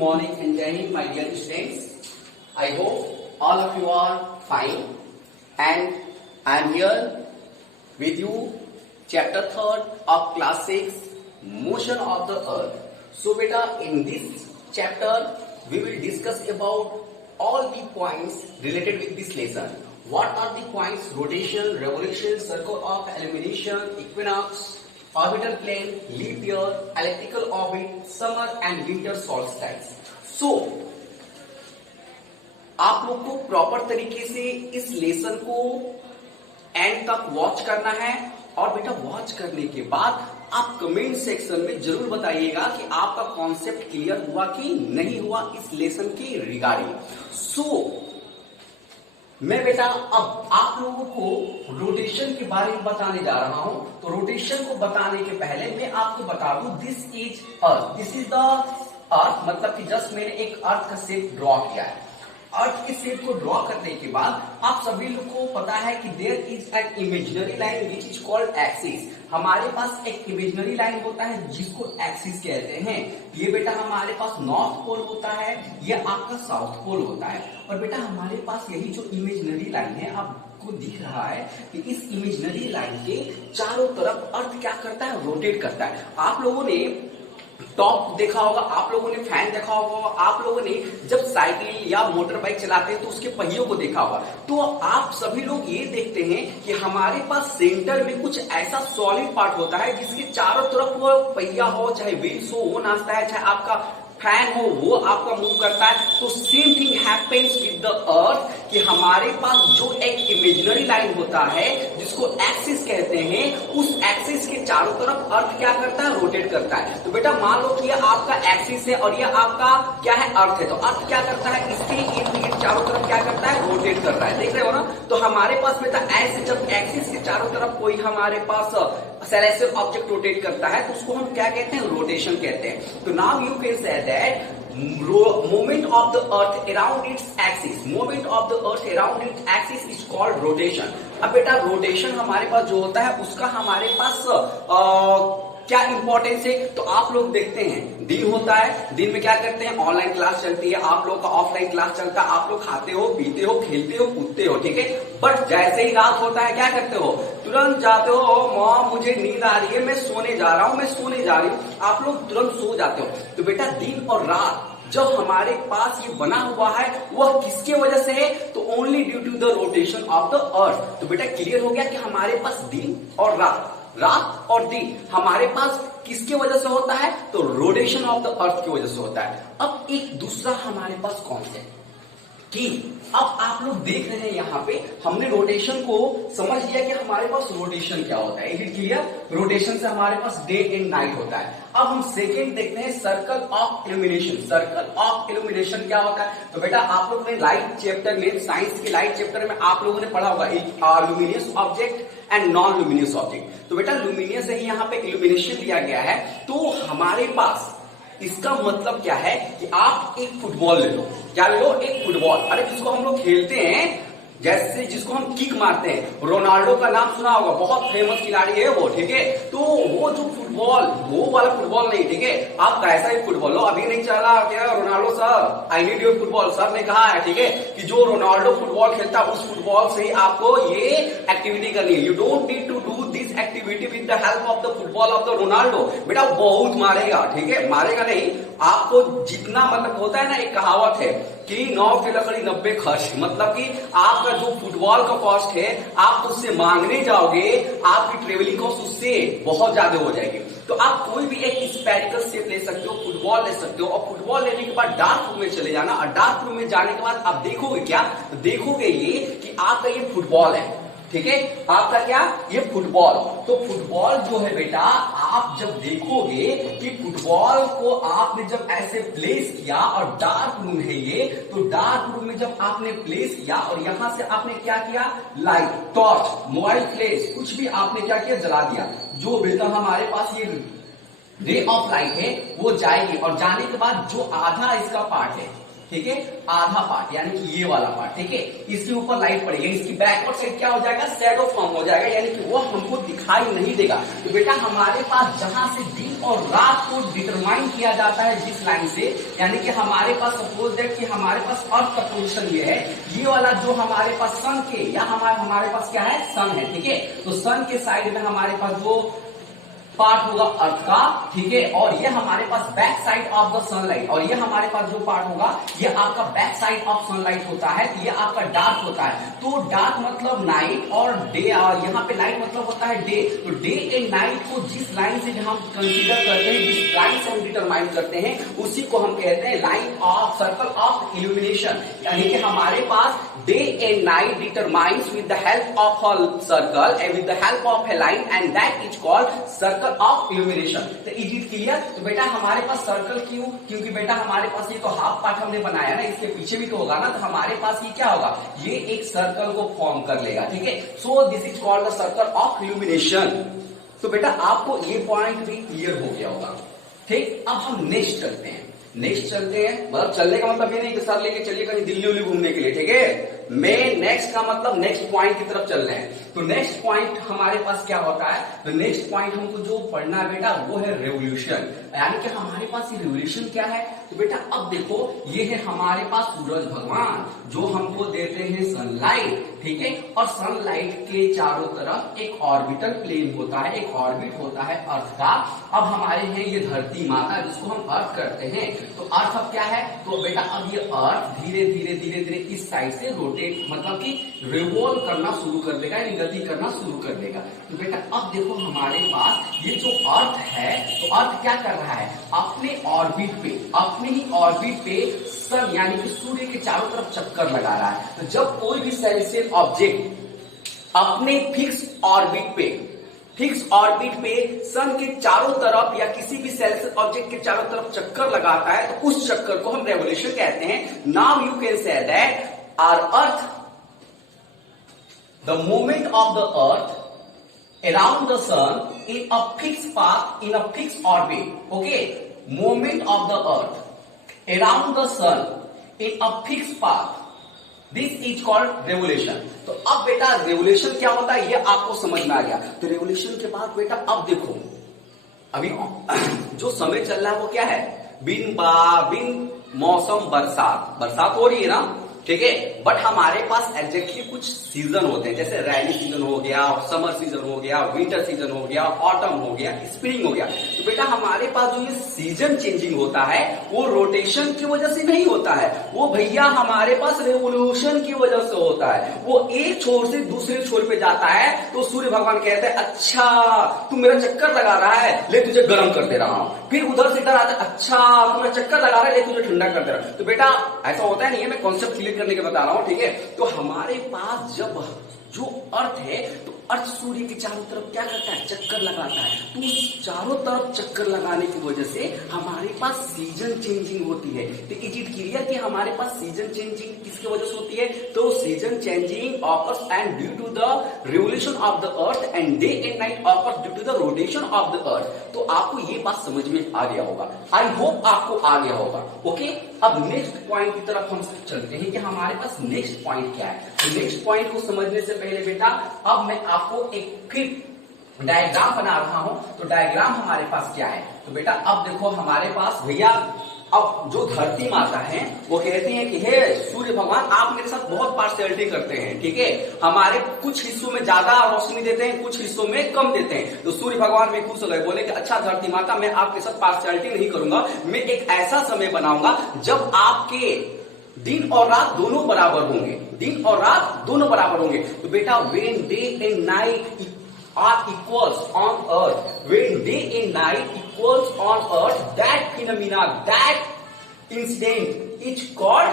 morning and Jai Hind, my dear students. I hope all of you are fine, and I am here with you, chapter 3rd of class 6, motion of the earth. So beta, in this chapter we will discuss about all the points related with this lesson. What are the points? Rotation, revolution, circle of illumination, equinox, orbital plane, leap year, elliptical orbit, summer and winter solstice. So आप लोग को proper तरीके से इस lesson को and तक watch करना है, और बेटा वॉच करने के बाद आप कमेंट सेक्शन में जरूर बताइएगा कि आपका कॉन्सेप्ट क्लियर हुआ कि नहीं हुआ इस लेसन के रिगार्डिंग. सो मैं बेटा अब आप लोगों को रोटेशन के बारे में बताने जा रहा हूं. तो रोटेशन को बताने के पहले मैं आपको बता दूं, this is earth, this is the earth, मतलब कि जस्ट मैंने एक अर्थ का शेप ड्रॉ किया है. अर्थ के शेप को ड्रॉ करने के बाद आप सभी लोग को पता है कि there is an imaginary line which is called axis. हमारे पास एक इमेजिनरी लाइन होता है जिसको एक्सिस कहते हैं. ये बेटा हमारे पास नॉर्थ पोल होता है, ये आपका साउथ पोल होता है. और बेटा हमारे पास यही जो इमेजिनरी लाइन है आपको दिख रहा है कि इस इमेजिनरी लाइन के चारों तरफ अर्थ क्या करता है, रोटेट करता है. आप लोगों ने टॉप देखा होगा, आप लोगों ने फैन देखा होगा, आप लोगों ने जब साइकिल या मोटर बाइक चलाते हैं तो उसके पहियों को देखा होगा. तो आप सभी लोग ये देखते हैं कि हमारे पास सेंटर में कुछ ऐसा सॉलिड पार्ट होता है जिसके चारों तरफ वो पहिया हो, चाहे व्हील्स हो वो नाचता है, चाहे आपका फैन हो वो आपका मूव करता है. तो same thing happens with the earth कि हमारे पास जो एक इमेजिनरी लाइन होता है जिसको एक्सिस कहते हैं, उस एक्सिस के चारों तरफ अर्थ क्या करता है, रोटेट करता है. तो बेटा मान लो कि ये आपका एक्सिस है और ये आपका क्या है, अर्थ है. तो अर्थ क्या करता है, इसके इर्द गिर्द चारों तरफ क्या करता है, रोटेट कर रहा है. देख रहे हो ना. तो हमारे पास बेटा ऐसे जब एक्सिस के चारों तरफ कोई हमारे पास सेलेस्टियल ऑब्जेक्ट रोटेट करता है तो उसको हम क्या कहते हैं, रोटेशन कहते हैं. तो now you can say that movement of the earth around its axis, movement of the earth around its axis is called rotation. अब बेटा रोटेशन हमारे पास जो होता है उसका हमारे पास क्या इंपॉर्टेंस है. तो आप लोग देखते हैं दिन होता है, दिन में क्या करते हैं, ऑनलाइन क्लास चलती है, आप लोग का ऑफलाइन क्लास चलता है, आप लोग खाते हो, पीते हो, खेलते हो, कूदते हो, ठीक है. बट जैसे ही रात होता है क्या करते हो, तुरंत जाते हो, माँ मुझे नींद आ रही है, मैं सोने जा रहा हूं, मैं सोने जा रही हूं, आप लोग तुरंत सो जाते हो. तो बेटा दिन और रात जब हमारे पास ये बना हुआ है वह किसके वजह से है, तो only due to the rotation of the earth. तो बेटा क्लियर हो गया कि हमारे पास दिन और रात, रात और दिन हमारे पास किसके वजह से होता है, तो रोटेशन ऑफ द अर्थ की वजह से होता है. अब एक दूसरा हमारे पास कॉन्सेप्ट कि अब आप लोग देख रहे हैं यहाँ पे हमने रोटेशन को समझ लिया कि हमारे पास रोटेशन क्या होता है. Is it clear. रोटेशन से हमारे पास डे एंड नाइट होता है. अब हम सेकेंड देखते हैं circle of illumination. Circle of illumination क्या होता है. तो बेटा आप लोग ने लाइट चैप्टर में, साइंस के लाइट चैप्टर में आप लोगों ने पढ़ा होगा luminous object and non luminous object. तो बेटा लुमिनियस से ही यहाँ पे इल्यूमिनेशन दिया गया है. तो हमारे पास इसका मतलब क्या है कि आप एक फुटबॉल ले लो. क्या ले लो, एक फुटबॉल. अरे जिसको हम लोग खेलते हैं, जैसे जिसको हम किक मारते हैं, रोनाल्डो का नाम सुना होगा, बहुत फेमस खिलाड़ी है वो, ठीक है. तो वो जो फुटबॉल, वो वाला फुटबॉल नहीं, ठीक है. आप कैसा ही फुटबॉल लो, अभी नहीं चला क्या Ronaldo sir, I need your football sir ने कहा है, ठीक है, कि जो रोनाल्डो फुटबॉल खेलता है उस फुटबॉल से ही आपको ये एक्टिविटी करनी है. You don't need to do this activity with the help of the football of the Ronaldo. बेटा बहुत मारेगा, ठीक है, मारेगा नहीं, आपको जितना मतलब होता है ना, एक कहावत है कि 9 की लकड़ी 90 खर्च, मतलब कि आपका जो फुटबॉल का कॉस्ट है आप उससे मांगने जाओगे, आपकी ट्रेवलिंग कॉस्ट उससे बहुत ज्यादा हो जाएगी. तो आप कोई भी एक स्फेरिकल शेप ले सकते हो, फुटबॉल ले सकते हो, और फुटबॉल लेने के बाद डार्क रूम में चले जाना, और डार्क रूम में जाने के बाद आप देखोगे क्या, तो देखोगे ये कि आपका ये फुटबॉल है, ठीक है, आपका क्या, ये फुटबॉल. तो फुटबॉल जो है बेटा आप जब देखोगे कि फुटबॉल को आपने जब ऐसे प्लेस किया, और डार्क रूम है ये, तो डार्क रूम में जब आपने प्लेस किया और यहां से आपने क्या किया, लाइट, टॉर्च, मोबाइल फ्लैश, कुछ भी आपने क्या किया, जला दिया. जो बेटा हमारे पास ये रे ऑफ लाइट है वो जाएगी, और जाने के बाद जो आधा इसका पार्ट है, ठीक है, आधा पार्ट यानी कि ये वाला पार्ट, ठीक है, इसके ऊपर लाइट पड़ेगी, इसकी बैकवर्ड साइड क्या हो जाएगा, शैडो फॉर्म हो जाएगा, यानी कि वो हमको दिखाई नहीं देगा। तो बेटा हमारे पास जहां से दिन और रात को डिटरमाइन किया जाता है जिस लाइन से, यानी कि हमारे पास सपोज दैट कि हमारे पास अर्थ का पोजिशन ये है, ये वाला जो हमारे पास सन के या हमारे पास क्या है, सन है, ठीक है, तो सन के साइड में हमारे पास वो पार्ट होगा अर्थ का, ठीक है, और ये हमारे पास back side of the sunlight, और ये हमारे पास जो पार्ट होगा ये आपका बैक साइड ऑफ सनलाइट होता है, तो ये आपका डार्क होता है। तो डार्क मतलब नाइट और डे, और यहाँ पे नाइट मतलब होता है डे। तो डे एंड नाइट को जिस लाइन से हम कंसीडर करते हैं, जिस लाइन से हम डिटरमाइन करते हैं, उसी को हम कहते हैं line of circle of illumination, यानी कि हमारे पास day and night determines with the help of a circle and with the help of a line, and that is called circle of illumination. तो इज इट क्लियर? तो बेटा हमारे पास circle क्यों, क्योंकि बेटा हमारे पास ये तो हाफ पार्ट हमने बनाया ना, इसके पीछे भी तो होगा ना, तो हमारे पास ये क्या होगा, ये एक सर्कल को फॉर्म कर लेगा, ठीक है। So this is called the circle of illumination. तो बेटा आपको ये पॉइंट भी क्लियर हो गया होगा, ठीक। अब हम नेक्स्ट चलते हैं, मतलब चलने का मतलब ये नहीं कि सर लेके चलिए कहीं दिल्ली उल्ली घूमने के लिए, ठीक है। मैं नेक्स्ट का मतलब नेक्स्ट पॉइंट की तरफ चल रहे हैं। तो नेक्स्ट पॉइंट हमारे पास क्या होता है, तो नेक्स्ट पॉइंट हमको जो पढ़ना है बेटा वो है रेवोल्यूशन, यानी कि हमारे पास ये रेवोल्यूशन क्या है। तो बेटा अब देखो ये है हमारे पास सूरज भगवान जो हमको देते हैं सनलाइट, ठीक है, और सनलाइट के चारों तरफ एक ऑर्बिटल प्लेन होता है, एक ऑर्बिट होता है अर्थ का। अब हमारे हैं ये धरती माता जिसको हम अर्थ करते हैं। तो अर्थ अब क्या है, तो बेटा अब ये अर्थ धीरे धीरे धीरे धीरे इस साइड से रोटेट मतलब कि रिवॉल्व करना शुरू कर देगा, यानी गति करना शुरू कर देगा। तो बेटा अब देखो हमारे पास ये जो अर्थ है, तो अर्थ क्या कर रहा है, अपने ऑर्बिट पे, अपने ही ऑर्बिट पे सन यानी कि सूर्य के चारों तरफ चक्कर लगा रहा है। तो जब कोई भी सेलेस्टियल ऑब्जेक्ट अपने फिक्स ऑर्बिट पे सन के चारों तरफ या किसी भी सेलेस्टियल ऑब्जेक्ट के चारों तरफ चक्कर लगाता है, तो उस चक्कर को हम रेवोल्यूशन कहते हैं। Now you can say that our earth, the movement of the earth around the sun in a fixed path, in a fixed orbit, okay, movement of the earth around the sun in a fixed path, this is called revolution। तो अब बेटा revolution क्या होता है ये आपको समझ में आ गया। तो रेवोल्यूशन के बाद बेटा अब देखो अभी जो समय चल रहा है वो क्या है, बिन मौसम बरसात हो रही है ना, ठीक है, बट हमारे पास एग्जैक्टली कुछ सीजन होते हैं, जैसे रैनी सीजन हो गया, समर सीजन हो गया, विंटर सीजन हो गया, ऑटम हो गया, स्प्रिंग हो गया। तो बेटा हमारे पास जो ये सीजन चेंजिंग होता है वो रोटेशन की वजह से नहीं होता है, वो भैया हमारे पास रेवोल्यूशन की वजह से होता है। वो एक छोर से दूसरे छोर पे जाता है, तो सूर्य भगवान कहते हैं अच्छा तू मेरा चक्कर लगा रहा है, ले तुझे गर्म कर दे रहा हूं। फिर उधर से इधर आता है, अच्छा तू मेरा चक्कर लगा रहा है, ले तुझे ठंडा कर दे रहा हूं। तो बेटा ऐसा होता है नहीं है, मैं कॉन्सेप्ट क्लियर करने के बता रहा हूं, ठीक है। तो हमारे पास जब जो अर्थ है, तो अर्थ सूर्य के चारों तरफ क्या करता है, चक्कर लगाता है। तो उस चारों तरफ चक्कर लगाने की वजह से हमारे पास सीजन चेंजिंग होती है। तो इट इज क्लियर कि हमारे पास सीजन चेंजिंग किसकी वजह से होती है, तो season changing occurs and due to the revolution of the earth, and day and night occurs due to the rotation of the earth. तो आपको ये बात समझ में आ गया होगा, आई होप आपको आ गया होगा, ओके। अब नेक्स्ट पॉइंट की तरफ हम चलते हैं कि हमारे पास नेक्स्ट पॉइंट क्या है। तो नेक्स्ट पॉइंट को समझने से पहले बेटा अब मैं आपको एक फिर डायग्राम बना रहा हूं। तो डायग्राम हमारे पास क्या है, तो बेटा अब देखो हमारे पास भैया अब जो धरती माता है वो कहती है कि हे सूर्य भगवान आप मेरे साथ बहुत पार्शियलिटी करते हैं, ठीक है, हमारे कुछ हिस्सों में ज्यादा रोशनी देते हैं, कुछ हिस्सों में कम देते हैं। तो सूर्य भगवान भी खुश हो गए, बोले कि अच्छा धरती माता मैं आपके साथ पार्शियलिटी नहीं करूंगा, मैं एक ऐसा समय बनाऊंगा जब आपके दिन और रात दोनों बराबर होंगे, दिन और रात दोनों बराबर होंगे। तो बेटा when day and night are equals on earth, when day and night equals on earth, that phenomena, that incident is called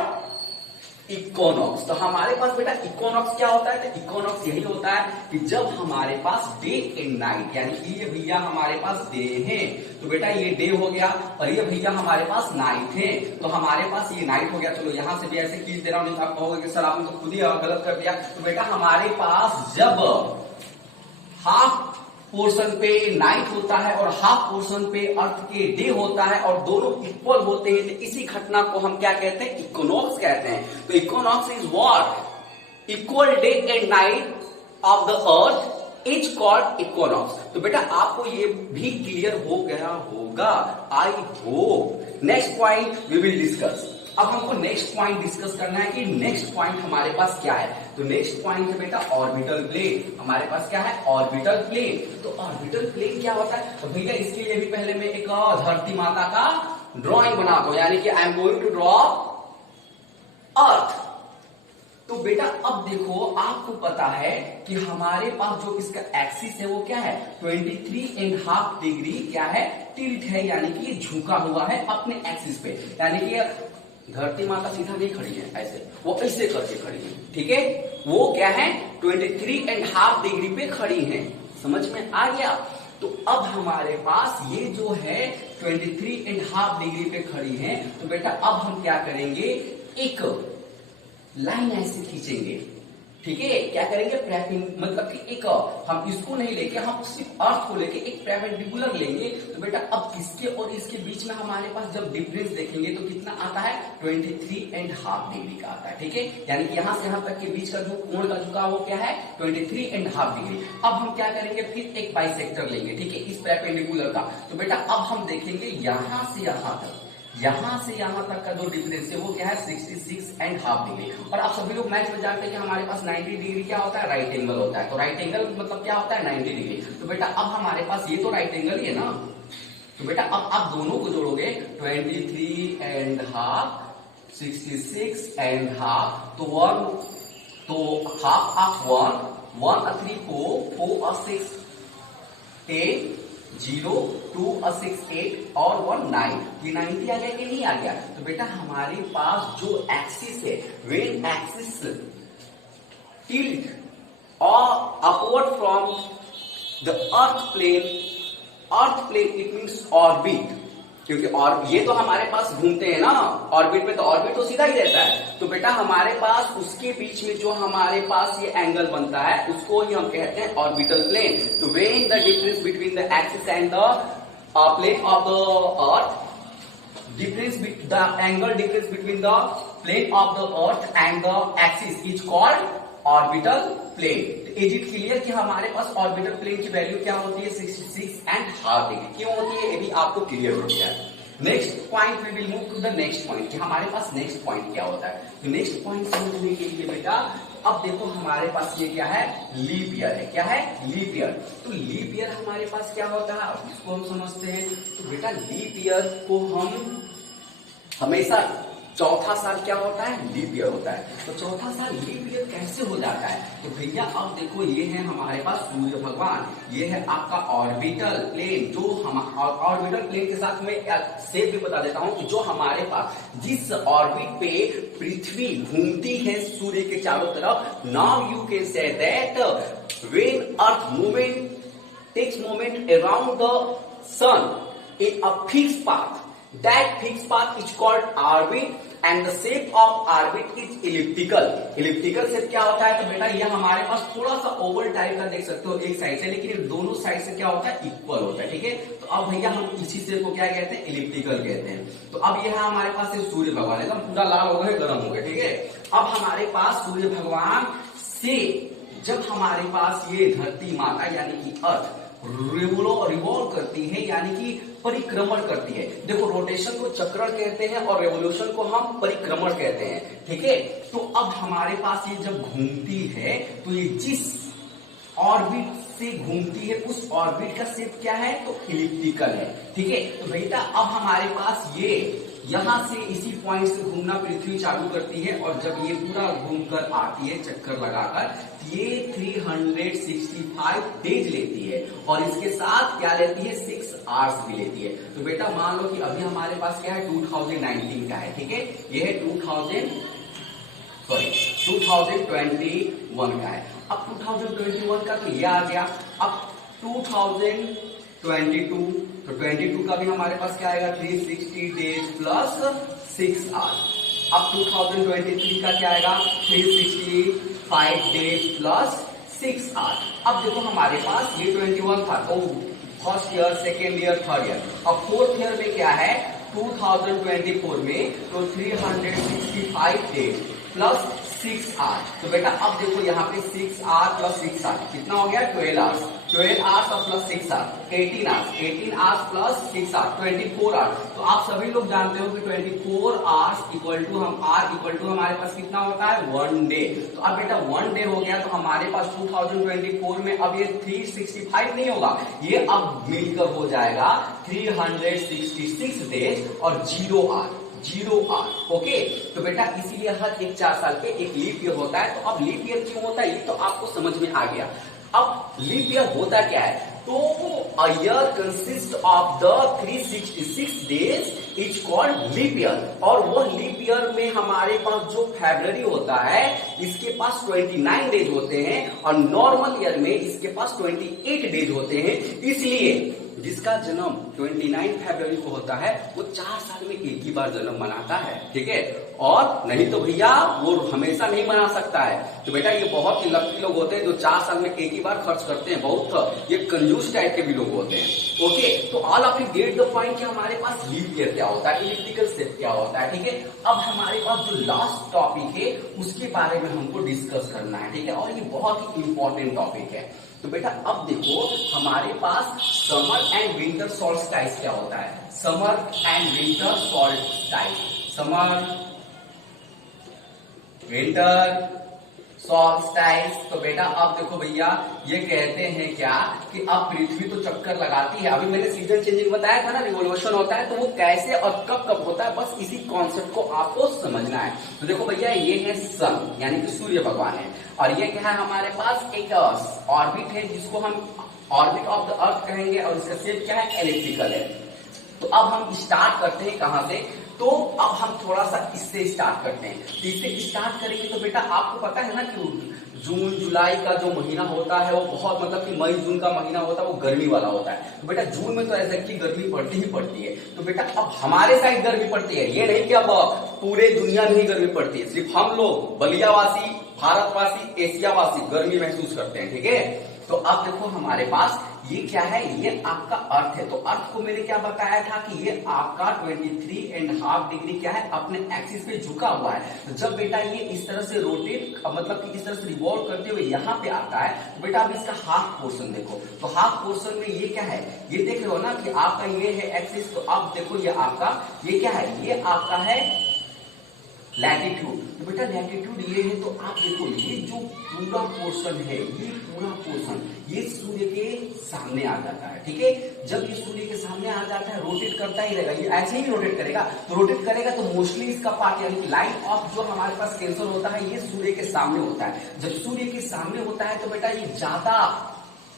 इक्वोनॉक्स। तो हमारे पास बेटा इक्वोनॉक्स क्या होता है, तो इक्वोनॉक्स यही होता है कि जब हमारे पास डे एंड नाइट, यानी कि ये भैया हमारे पास डे है, तो बेटा ये डे हो गया, और ये भैया हमारे पास नाइट है, तो हमारे पास ये नाइट हो गया। चलो यहां से भी ऐसे खींच दे रहा हूं, आप कहोगे कि सर आपने तो खुद ही गलत कर दिया। तो बेटा हमारे पास जब हाफ पोर्शन पे नाइट होता है और हाफ पोर्शन पे अर्थ के डे होता है और दोनों इक्वल होते हैं, तो इसी घटना को हम क्या कहते हैं? इक्विनॉक्स कहते हैं। तो equinox is what? Equal day and night of the earth is called equinox. तो बेटा आपको ये भी क्लियर हो गया होगा, I hope. Next point we will discuss. अब हमको नेक्स्ट पॉइंट डिस्कस करना है कि नेक्स्ट पॉइंट हमारे पास क्या है। तो नेक्स्ट पॉइंट है बेटा ऑर्बिटल प्लेन। हमारे पास क्या है? Orbital plane. तो ऑर्बिटल प्लेन क्या होता है? तो भैया इसके लिए भी पहले मैं एक धरती माता का ड्रॉइंग बनाता हूं, यानी कि I am going to draw earth. तो बेटा अब देखो, आपको पता है कि हमारे पास जो इसका एक्सिस है वो क्या है? 23.5 डिग्री क्या है? टिल्ट है, यानी कि झुका हुआ है अपने एक्सिस पे। यानी कि धरती माता सीधा नहीं खड़ी है, ऐसे वो ऐसे करके खड़ी है, ठीक है? वो क्या है? 23.5 डिग्री पे खड़ी है। समझ में आ गया? तो अब हमारे पास ये जो है 23.5 डिग्री पे खड़ी है। तो बेटा अब हम क्या करेंगे? एक लाइन ऐसे खींचेंगे, ठीक है? क्या करेंगे? मतलब कि एक हम इसको नहीं लेके, हम सिर्फ अर्थ को लेके एक परपेंडिकुलर लेंगे। तो बेटा अब इसके और इसके बीच में हमारे पास जब डिफरेंस देखेंगे तो कितना आता है? 23.5 डिग्री का आता है, ठीक है? यानी कि यहां से यहां तक के बीच का जो कोण का झुकाव वो क्या है? 23.5 डिग्री। अब हम क्या करेंगे? फिर एक बाइसेक्टर लेंगे, ठीक है? इस परपेंडिकुलर का। तो बेटा अब हम देखेंगे यहां से यहां तक, यहां से यहां तक का जो डिफरेंस है वो क्या है? 66.5 डिग्री। और आप सभी लोग मैथ में जानते हैं कि हमारे पास 90 डिग्री क्या होता है? राइट एंगल होता है। तो राइट एंगल मतलब क्या होता है? 90 डिग्री। तो बेटा अब हमारे पास ये तो राइट एंगल ही है ना। तो बेटा अब आप दोनों को जोड़ोगे, 23.5 66.5 तो हाफ ऑफ 1 3 4 6 8 0 2 6 8 और 1 9। ये 90 आ गया कि नहीं आ गया? तो बेटा हमारे पास जो एक्सिस है, वेन एक्सिस टिल्ट और upward from the earth plane it means orbit, क्योंकि और ये तो हमारे पास घूमते हैं ना ऑर्बिट में, तो ऑर्बिट तो सीधा ही रहता है। तो बेटा हमारे पास उसके बीच में जो हमारे पास ये एंगल बनता है उसको ही हम कहते हैं ऑर्बिटल प्लेन। तो when the difference between the axis and the plane of the earth, the angle difference between the plane of the earth and the axis is called orbital plane। Is it clear कि हमारे पास orbital plane की value क्या होती है? 66.5 degree. क्यों होती है? ये भी आपको क्लियर हो गया है। Next point we will move to the next point कि हमारे पास नेक्स्ट पॉइंट क्या होता है। तो नेक्स्ट पॉइंट समझने के लिए बेटा अब देखो हमारे पास ये क्या है? लीप ईयर है। क्या है? Leap year. तो लीप ईयर हमारे पास क्या होता है अब इसको हम समझते हैं। तो बेटा लीप ईयर को हम हमेशा चौथा साल क्या होता है? लीप ईयर होता है। तो चौथा साल लीप ईयर कैसे हो जाता है? तो भैया अब देखो ये है हमारे पास सूर्य भगवान, ये है आपका ऑर्बिटल प्लेन। जो हम ऑर्बिटल प्लेन के साथ में सेफ भी बता देता हूं कि जो हमारे पास जिस ऑर्बिट पे पृथ्वी घूमती है सूर्य के चारों तरफ, now you can say that when earth movement takes movement around the sun in a fixed path, that fixed path is called orbit and the shape of orbit is elliptical। elliptical shape क्या होता है? तो बेटा ये हमारे पास थोड़ा सा Oval type का देख सकते हो एक साइड से, लेकिन दोनों साइड से क्या होता है? इक्वल होता है, ठीक है? तो अब भैया हम इसी शेप को क्या कहते हैं? इलिप्टिकल कहते हैं। तो अब यह हमारे पास सूर्य भगवान एकदम पूरा लाल हो गए, गर्म हो गए, ठीक है? अब हमारे पास सूर्य भगवान से जब हमारे पास ये धरती माता यानी कि अर्थ रिवॉल्व करती है, यानी कि परिक्रमण करती है। देखो रोटेशन को चक्रण कहते हैं और रेवोल्यूशन को हम परिक्रमण कहते हैं, ठीक है? तो अब हमारे पास ये जब घूमती है तो ये जिस ऑर्बिट से घूमती है उस ऑर्बिट का शेप क्या है? तो इलिप्टिकल है, ठीक है? तो बेटा अब हमारे पास ये यहां से इसी पॉइंट से घूमना पृथ्वी चालू करती है और जब ये पूरा घूमकर आती है चक्कर लगाकर, ये 365 डेज लेती है और इसके साथ क्या लेती है? 6 आवर्स भी लेती है। तो बेटा मान लो कि अभी हमारे पास क्या है? 2019 का है, ठीक है? ये है 2021 का है। अब 2021 का तो ये आ गया। अब 2022, तो 22 का भी हमारे पास क्या आएगा? 360 डेज प्लस 6 आवर्स। अब 2023 का क्या आएगा? 365 डेज प्लस 6 आवर। अब देखो हमारे पास ये 21 था, तो first year, second year, third year. अब फोर्थ ईयर में क्या है 2024 में, तो 365 डेज प्लस 6 आवर्स। तो बेटा अब देखो यहाँ पे 6 आवर प्लस 6 आवर कितना हो गया 12 आवर्स। 12 आवर्स और plus 6 hour 18 hours. 18 hours plus 6 hour 24 hours. तो आप सभी लोग जानते हो कि 24 आवर्स इक्वल टू हमारे पास कितना होता है 1 डे। तो अब बेटा 1 डे हो गया, तो हमारे पास 2024 में अब ये 365 नहीं होगा, ये अब मिलकर हो जाएगा 366 डेज और 0 आवर। ओके। तो बेटा इसीलिए हर एक 4 साल के एक लीप ईयर होता है। तो अब लीप ईयर क्यों होता है ये तो आपको समझ में आ गया। अब लीप ईयर होता क्या है, तो a year consist of the 366 days is called leap year. और वो लीप ईयर में हमारे पास जो फरवरी होता है इसके पास 29 डेज होते हैं और नॉर्मल ईयर में इसके पास 28 डेज होते हैं। इसलिए जिसका जन्म 29 फरवरी को होता है वो 4 साल में एक ही बार जन्म मनाता है, ठीक है। और नहीं तो भैया वो हमेशा नहीं मना सकता है। तो बेटा ये बहुत ही लकी लोग होते हैं जो 4 साल में एक ही बार खर्च करते हैं, बहुत ये कंजूस टाइप के भी लोग होते हैं। ओके, तो all of you get the point कि हमारे पास लीप ईयर क्या होता है, इलिप्टिकल शेप क्या होता है, ठीक है। अब हमारे पास जो लास्ट टॉपिक है उसके बारे में हमको डिस्कस करना है, ठीक है। और ये बहुत ही इंपॉर्टेंट टॉपिक है। तो बेटा अब देखो हमारे पास समर एंड विंटर सॉल्स्टाइस क्या होता है। Summer and winter solstice, summer winter solstice. तो बेटा अब देखो भैया ये कहते हैं क्या कि अब पृथ्वी तो चक्कर लगाती है। अभी मैंने सीजन चेंजिंग बताया था ना, रिवोल्यूशन होता है, तो वो कैसे और कब कब होता है, बस इसी कॉन्सेप्ट को आपको समझना है। तो देखो भैया ये है सन, यानी कि सूर्य भगवान है, और ये क्या है हमारे पास एक ऑर्बिट है जिसको हम ऑर्बिट ऑफ द अर्थ कहेंगे, और इसका शेप क्या है एलिप्टिकल है। तो अब हम स्टार्ट करते हैं कहां से, तो अब हम थोड़ा सा इससे स्टार्ट करते हैं। तो इससे स्टार्ट करेंगे तो बेटा आपको पता है ना कि जून जुलाई का जो महीना होता है वो बहुत मतलब कि मई जून का महीना होता है वो गर्मी वाला होता है। तो बेटा जून में तो एग्जैक्टली गर्मी पड़ती ही पड़ती है। तो बेटा अब हमारे साइड गर्मी पड़ती है, ये नहीं कि अब पूरे दुनिया में ही गर्मी पड़ती है, सिर्फ हम लोग बलियावासी, भारतवासी, एशियावासी गर्मी महसूस करते हैं, ठीक है। तो अब देखो हमारे पास ये क्या है, ये आपका अर्थ है। तो अर्थ को मैंने क्या बताया था कि ये आपका 23.5 डिग्री क्या है अपने एक्सिस पे झुका हुआ है। तो जब बेटा ये इस तरह से रोटेट मतलब कि इस तरह से रिवॉल्व करते हुए यहाँ पे आता है, तो बेटा अब इसका हाफ पोर्शन देखो। तो हाफ पोर्शन में ये क्या है, ये देख रहे हो ना कि आपका ये है एक्सिस। तो अब देखो ये आपका ये क्या है, ये आपका है लैटिट्यूड। तो बेटा लैटिट्यूड ये है, तो आप देखो ये जो पूरा पोर्शन है, ये पूरा पोर्शन ये सूर्य के सामने आ जाता है, ठीक है। जब ये सूर्य के सामने आ जाता है रोटेट करता ही रहेगा, ये ऐसे ही रोटेट करेगा। तो रोटेट करेगा तो मोस्टली इसका पार्ट यानी कि लाइन ऑफ जो हमारे पास कैंसर होता है ये सूर्य के सामने होता है। जब सूर्य के सामने होता है तो बेटा ये ज्यादा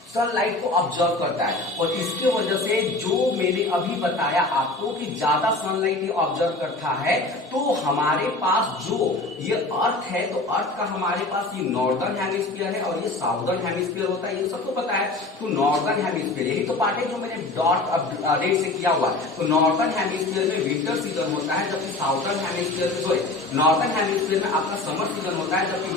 सनलाइट को ऑब्जर्व करता है, और इसके वजह से जो मैंने अभी बताया आपको कि ज्यादा सनलाइट ये ऑब्जर्व करता है, तो हमारे पास जो ये अर्थ है, तो अर्थ का हमारे पास ये नॉर्दर्न हेमिस्फीयर है और ये साउदर्न हेमिस्फीयर होता है, ये सबको पता है। तो नॉर्दर्न हेमिस्फीयर यही तो पार्ट है जो मैंने डॉट रेड से किया हुआ है। तो नॉर्दर्न हेमिस्फीयर में विंटर सीजन होता है, जबकि साउदर्न हेमिस्फीयर में सॉरी नॉर्दर्न हेमिस्फीयर में आपका समर सीजन होता है, जबकि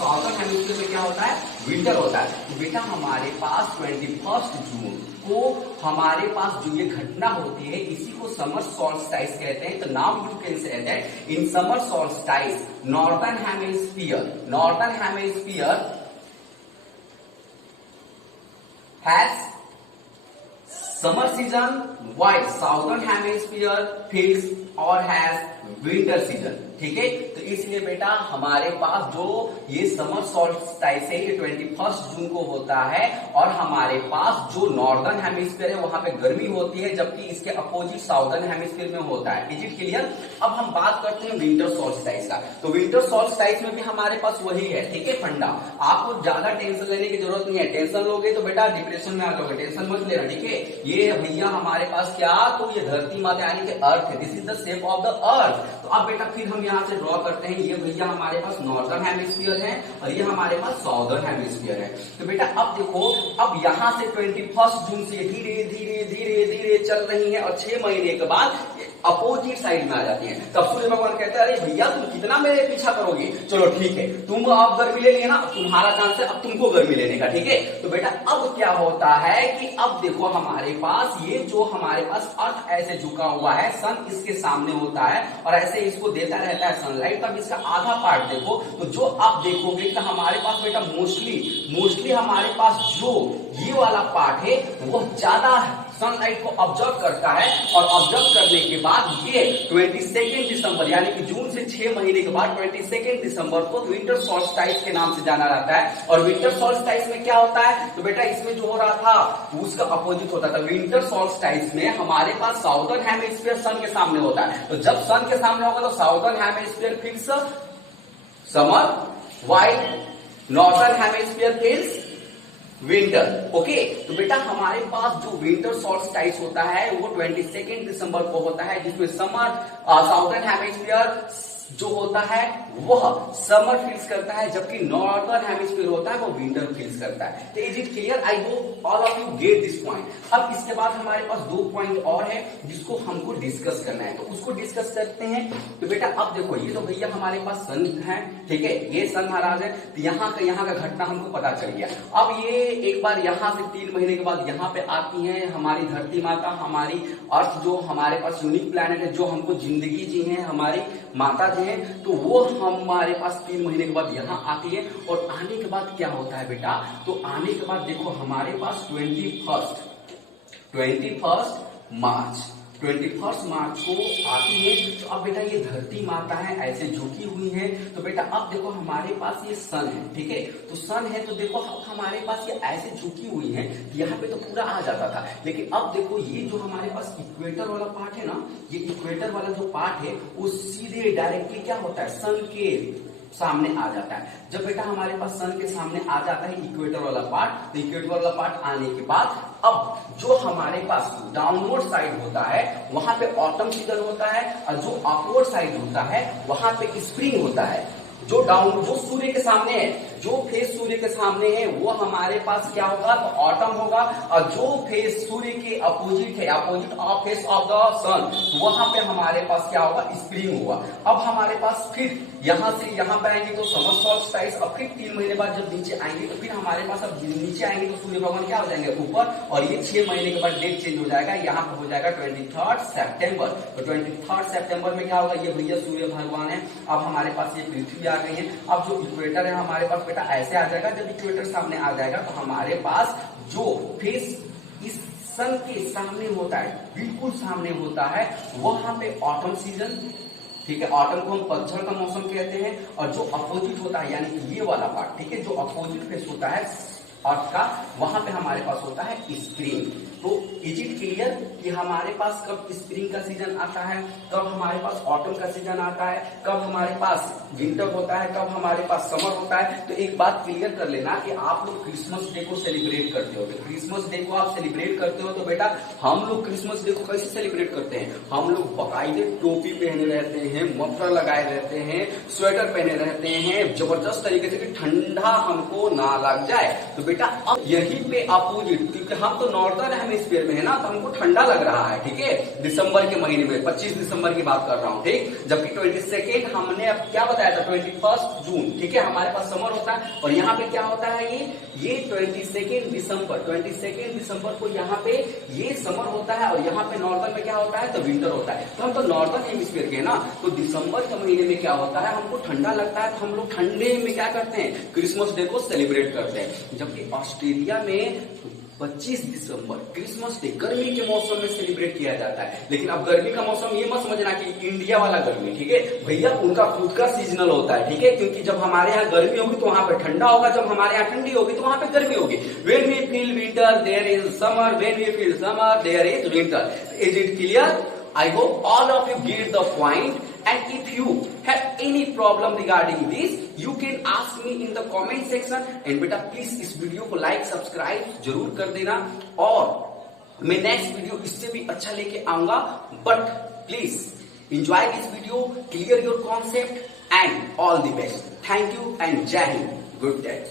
साउदर्न हेमिस्फीयर में क्या होता है विंटर होता है। तो बेटा हमारे पास 21 जून को हमारे पास जो ये घटना होती है इसी को समर सॉल्स्टाइस कहते हैं। तो now you can say that in summer solstice northern hemisphere has summer season while southern hemisphere feels और हैज विंटर सीजन, ठीक है। तो इसलिए बेटा हमारे पास जो ये समर सॉल्स्टाइस है ये 21 जून को होता है, और हमारे पास जो नॉर्दर्न हेमिस्फीयर है वहां पे गर्मी होती है, जबकि इसके अपोजिट साउदर्न हेमिस्फीयर में होता है। Is it clear? अब हम बात करते हैं विंटर सॉल्स्टाइस का। तो विंटर सॉल्स्टाइस में भी हमारे पास वही है, ठीक है फंडा। आपको ज्यादा टेंशन लेने की जरूरत नहीं है, टेंशन लोगे तो बेटा डिप्रेशन में आ जाओगे, टेंशन मत लेना, ठीक है। ये भैया हमारे पास क्या, तो ये धरती माता यानी कि अर्थ है, this is the shape of the earth. तो अब बेटा फिर हम यहाँ से ड्रॉ करते हैं, ये भैया हमारे पास नॉर्दर्न हेमिस्फीयर है और ये हमारे पास साउदर्न हेमिस्फीयर है। तो बेटा अब देखो, अब यहाँ से 21 जून से धीरे धीरे धीरे धीरे चल रही है, और 6 महीने के बाद अपोजिट साइड में आ जाती है। तब सूर्य भगवान कहते हैं अरे भैया तुम कितना मेरे पीछा करोगे, चलो ठीक है तुम अब गर्मी ले लिया ना, अब तुम्हारा चांस है अब तुमको गर्मी लेने का, ठीक है। तो बेटा अब क्या होता है कि अब देखो हमारे पास ये जो हमारे पास अर्थ ऐसे झुका हुआ है, सन इसके सामने होता है और ऐसे इसको देता रहता है सनलाइट। तब इसका आधा पार्ट देखो तो जो आप देखोगे कि हमारे पास बेटा मोस्टली हमारे पास जो ये वाला पार्ट है वो ज्यादा सनलाइट को ऑब्जर्व करता है और ऑब्जर्व करने के बाद ये 22 दिसंबर यानी कि जून से 6 महीने के बाद 22 दिसंबर को विंटर सॉल्स्टाइस के नाम से जाना जाता है। और विंटर सॉल्स्टाइस में क्या होता है, तो बेटा इसमें जो हो रहा था उसका अपोजिट होता था। विंटर सॉल्स्टाइस में हमारे पास साउदर्न हेमिस्फीयर सन के सामने होता है, तो जब सन के सामने होगा तो southern hemisphere feels summer, while northern hemisphere feels winter. Okay, तो बेटा हमारे पास जो विंटर सॉल्स्टाइस होता है वो 22 दिसंबर को होता है, जिसमें समर साउदर्न हेमिस्फीयर जो होता है वह समर फील्स करता है, जबकि नॉर्दर्न हेमिस्फीयर होता है वो विंटर फील्स करता है। तो is it clear? I hope all of you get this point. अब इसके बाद हमारे पास 2 पॉइंट और है जिसको हमको डिस्कस करना है, तो उसको डिस्कस करते हैं। तो बेटा अब देखो ये तो भैया हमारे पास सन है, ठीक है, ये सन महाराज है, तो यहाँ का घटना हमको पता चल गया। अब ये एक बार यहाँ से 3 महीने के बाद यहाँ पे आती है हमारी धरती माता, हमारी अर्थ जो हमारे पास यूनिक प्लैनेट है, जो हमको जिंदगी जी है, हमारी माता जी है, तो वो हमारे पास 3 महीने के बाद यहाँ आती है। और आने के बाद क्या होता है बेटा, तो आने के बाद देखो हमारे पास 21 मार्च को आती है। तो अब बेटा ये धरती माता है ऐसे झुकी हुई है, तो बेटा अब देखो हमारे पास ये सन है, ठीक है, तो सन है तो देखो अब हमारे पास ये ऐसे झुकी हुई है, यहाँ पे तो पूरा आ जाता था, लेकिन अब देखो ये जो हमारे पास इक्वेटर वाला पार्ट है ना, ये इक्वेटर वाला जो पार्ट है वो सीधे डायरेक्टली क्या होता है सन के सामने आ जाता है। जब बेटा हमारे पास सन के सामने आ जाता है इक्वेटर वाला पार्ट, तो इक्वेटर वाला पार्ट आने के बाद अब जो हमारे पास डाउनवर्ड साइड होता है वहां पे ऑटम सीजन होता है, और जो अपवर्ड साइड होता है वहां पे स्प्रिंग होता है। जो सूर्य के सामने है, जो फेस सूर्य के सामने है वो हमारे पास क्या होगा, तो ऑटम होगा, और जो फेस सूर्य के अपोजिट है, opposite of face of the sun, वहां पे हमारे पास क्या होगा, स्प्रिंग होगा। अब हमारे पास फिर यहां से यहां पे आएंगे तो समर सॉल्स्टाइस, अब फिर 3 महीने बाद जब नीचे आएंगे तो फिर हमारे पास अब नीचे आएंगे तो सूर्य भगवान क्या हो जाएंगे ऊपर, और ये 6 महीने के बाद डेट चेंज हो जाएगा, यहाँ पे हो जाएगा 23 सितंबर। तो 23 सितंबर में क्या होगा, ये भैया सूर्य भगवान है, अब हमारे पास ये पृथ्वी आ गई है। अब जो इक्वेटर है हमारे पास बेटा ऐसे आ जाएगा, जब इक्वेटर सामने आ जाएगा तो हमारे पास जो फेस इस सन के सामने होता है, बिल्कुल सामने होता है, वहां पे ऑटम सीजन, ठीक है, ऑटम को हम पतझड़ का मौसम कहते हैं, और जो अपोजिट होता है यानी कि ये वाला पार्ट, ठीक है, जो अपोजिट फेस होता है अर्थ का, वहां पे हमारे पास होता है स्प्रिंग। तो इज इट क्लियर कि हमारे पास कब स्प्रिंग का सीजन आता है, कब हमारे पास ऑटम का सीजन आता है, कब हमारे पास विंटर होता है, कब हमारे पास समर होता है। तो एक बात क्लियर कर लेना कि आप लोग क्रिसमस डे को सेलिब्रेट करते हो, क्रिसमस डे को आप सेलिब्रेट करते हो, तो बेटा हम लोग क्रिसमस डे को कैसे सेलिब्रेट करते हैं, हम लोग बाकायदे टोपी पहने रहते हैं, मफलर लगाए रहते हैं, स्वेटर पहने रहते हैं, जबरदस्त तरीके से कि ठंडा हमको ना लग जाए। तो बेटा अब यही पे अपोजिट, क्योंकि हम तो नॉर्दर्न हेमिस्फीयर में है ना, तो हमको ठंडा लग रहा है, ठीक है, दिसंबर के महीने में 25 दिसंबर की बात कर रहा हूँ, ठीक, जबकि 22 हमने अब क्या बताया था 21 जून, ठीक है, हमारे पास समर होता है, और यहाँ पे क्या होता है ये 22 दिसंबर को यहाँ पे ये समर होता है, और यहाँ पे नॉर्दर्न में क्या होता है, तो विंटर होता है। तो हम तो नॉर्दर्न हेमिस्फीयर के ना, तो दिसंबर के महीने में क्या होता है, हमको ठंडा लगता है, तो हम लोग ठंडे में क्या करते हैं, क्रिसमस डे को सेलिब्रेट करते हैं। जबकि ऑस्ट्रेलिया में 25 दिसंबर क्रिसमस डे गर्मी के मौसम में सेलिब्रेट किया जाता है। लेकिन अब गर्मी का मौसम ये मत समझना कि इंडिया वाला गर्मी, ठीक है भैया, उनका खुद का सीजनल होता है, ठीक है, क्योंकि जब हमारे यहाँ गर्मी होगी तो वहां पे ठंडा होगा, जब हमारे यहाँ ठंडी होगी तो वहां पे गर्मी होगी। When we feel winter there is summer, when we feel summer there is winter. Is it clear? I hope all of you get the point, and if you have any problem regarding this, you can ask me in the comment section, and बेटा please इस video को like subscribe जरूर कर देना, और मैं next video इससे भी अच्छा लेके आऊंगा, but please enjoy this video, clear your concept, and all the best. Thank you and Jai Hind. Good day.